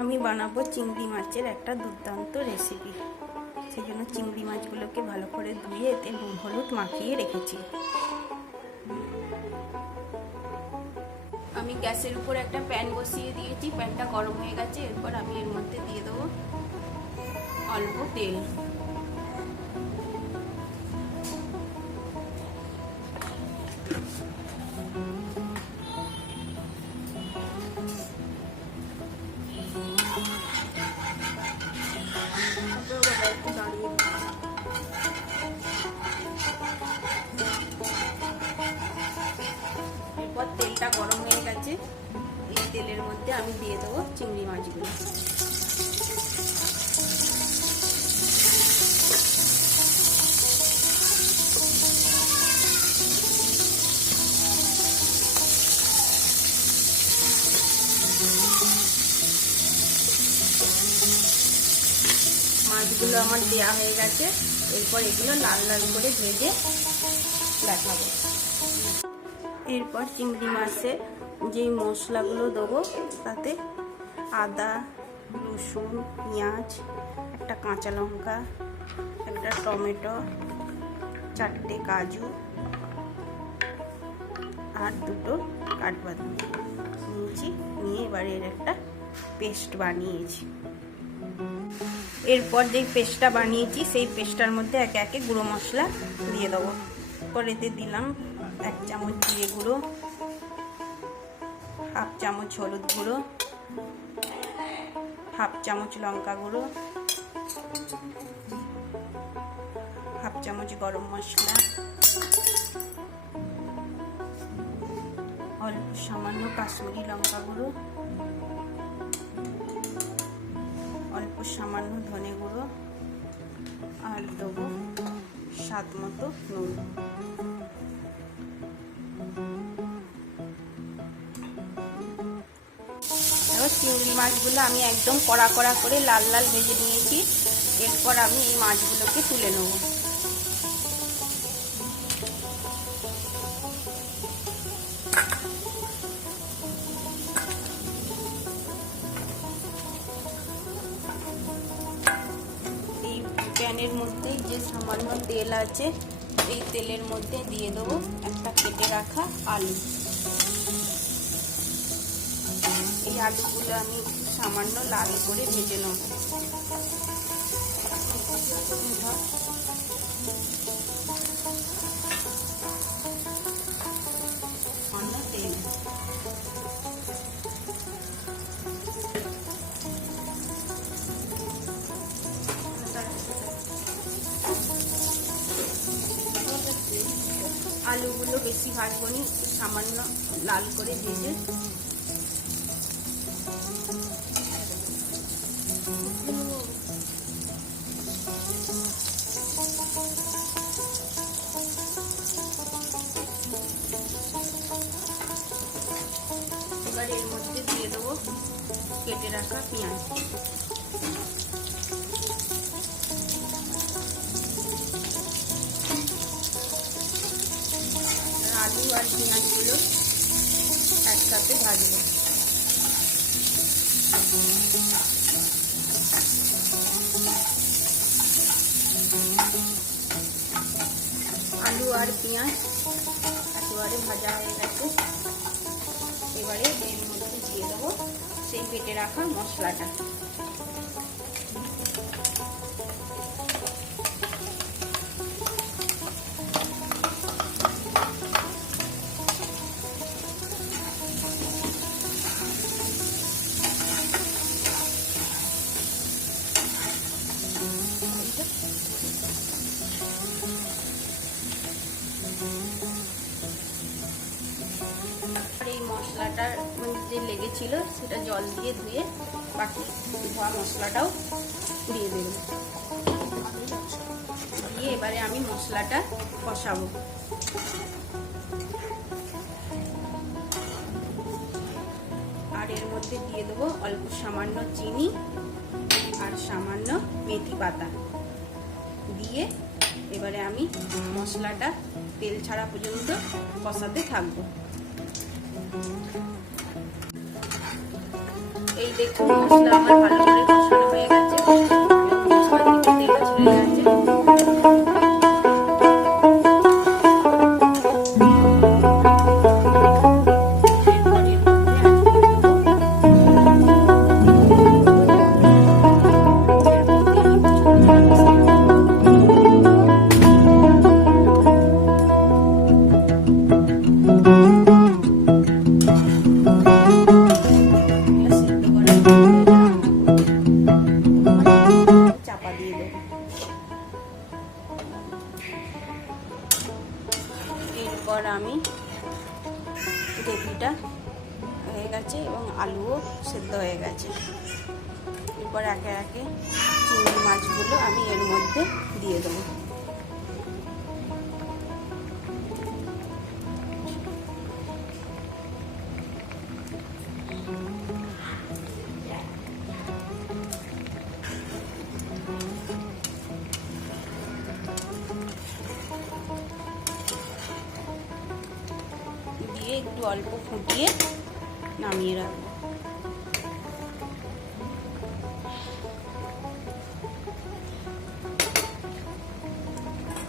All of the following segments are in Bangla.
আমি বানাবো চিংড়ি মাছের একটা দুর্দান্ত রেসিপি। সেজন্য চিংড়ি মাছগুলোকে ভালো করে ধুয়ে এতে নুন হলুদ মাখিয়ে রেখেছি। আমি গ্যাসের উপর একটা প্যান বসিয়ে দিয়েছি, প্যানটা গরম হয়ে গেছে। এরপর আমি এর মধ্যে দিয়ে দেবো অল্প তেল। এরপর তেলটা গরম হয়ে গেছে, এই তেলের মধ্যে আমি দিয়ে দেবো চিংড়ি মাছগুলো। মাছগুলো আমার দেওয়া হয়ে গেছে। এরপর এগুলো লাল লাল করে ভেজে দেখাবো। এরপর চিংড়ি মাছে যে মশলাগুলো দেবো তাতে আদা, রসুন, পেঁয়াজ, একটা কাঁচা লঙ্কা, একটা টমেটো, 4টে কাজু আর 2টো কাঠবাদাম নিয়েছি। নিয়ে এবার এর একটা পেস্ট বানিয়েছি। এরপর যেই পেস্টটা বানিয়েছি সেই পেস্টটার মধ্যে একে একে গুঁড়ো মশলা দিয়ে দেবো। এতে দিলাম 1 চামচ জিরে গুঁড়ো, 1/2 চামচ হলুদ গুঁড়ো, 1/2 চামচ লঙ্কা গুঁড়ো, 1/2 চামচ গরম মশলা, অল্প সামান্য কাশ্মীরি লঙ্কা গুঁড়ো, অল্প সামান্য ধনে গুঁড়ো আর দেবো স্বাদ মতো নুন। এবার চিংড়ি মাছগুলো আমি একদম কড়া কড়া করে লাল লাল ভেজে নিয়েছি। এরপর আমি এই মাছগুলোকে তুলে নেব। এই প্যানের মধ্যে যে সামান্য তেল আছে, এই তেলের মধ্যে দিয়ে দেবো একটা কেটে রাখা আলু। এই আলুগুলো আমি সামান্য লাল করে ভেজে নেব। তেল আলুগুলো বেশি ভাজবো নি, সামান্য লাল করে ভেজে এবার এর মধ্যে দিয়ে দেবো কেটে রাখা পেঁয়াজ। আলু আর পেঁয়াজগুলো একসাথে ভাজবো। আলু আর পেঁয়াজ একেবারে ভাজা হয়ে গেছে। এবারে এর মধ্যে দিয়ে দেবো সেই কেটে রাখা মশলাটা। এই মশলাটার যে লেগেছিল সেটা জল দিয়ে ধুয়ে বাকি ধোয়া মশলাটাও দিয়ে দেব। দিয়ে এবারে আমি মশলাটা কষাবো। আর এর মধ্যে দিয়ে দেবো অল্প সামান্য চিনি আর সামান্য মেথি পাতা দিয়ে এবারে আমি মশলাটা তেল ছাড়া পর্যন্ত কষাতে থাকবো। এই দেখুন মশলা আমার ভালো করে কষানো হয়ে গেছে, মশলা থেকে তেল ছেড়ে গেছে। চাপা দিয়ে দেবো। এরপর আমি গ্রেভিটা হয়ে গেছে এবং আলুও সেদ্ধ হয়ে গেছে। এরপর একে একে চিংড়ি মাছগুলো আমি এর মধ্যে দিয়ে দেবো। দিয়ে একটু অল্প ফুটিয়ে নামিয়ে রাখবো।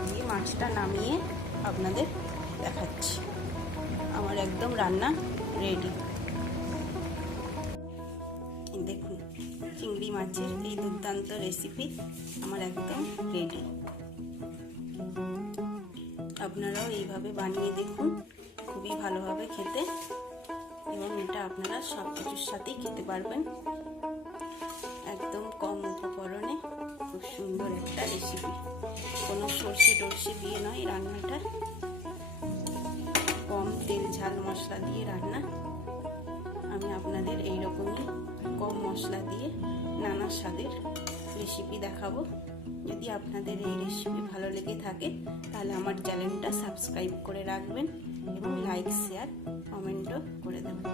দিয়ে মাছটা নামিয়ে আপনাদের দেখাচ্ছি। আমার একদম রান্না রেডি। দেখুন চিংড়ি মাছের এই দুর্দান্ত রেসিপি আমার একদম রেডি। আপনারাও এইভাবে বানিয়ে দেখুন, খুবই ভালোভাবে খেতে, এবং এটা আপনারা সব কিছুর সাথেই খেতে পারবেন। একদম কম উপকরণে খুব সুন্দর একটা রেসিপি, কোনো সর্ষে টর্ষে দিয়ে নয় রান্নাটা, কম তেল ঝাল মশলা দিয়ে রান্না। আমি আপনাদের এইরকমই কম মশলা দিয়ে নানা স্বাদের রেসিপি দেখাবো। যদি আপনাদের এই রেসিপি ভালো লেগে থাকে তাহলে আমার চ্যানেলটা সাবস্ক্রাইব করে রাখবেন এবং লাইক শেয়ার কমেন্টও করে দেবেন।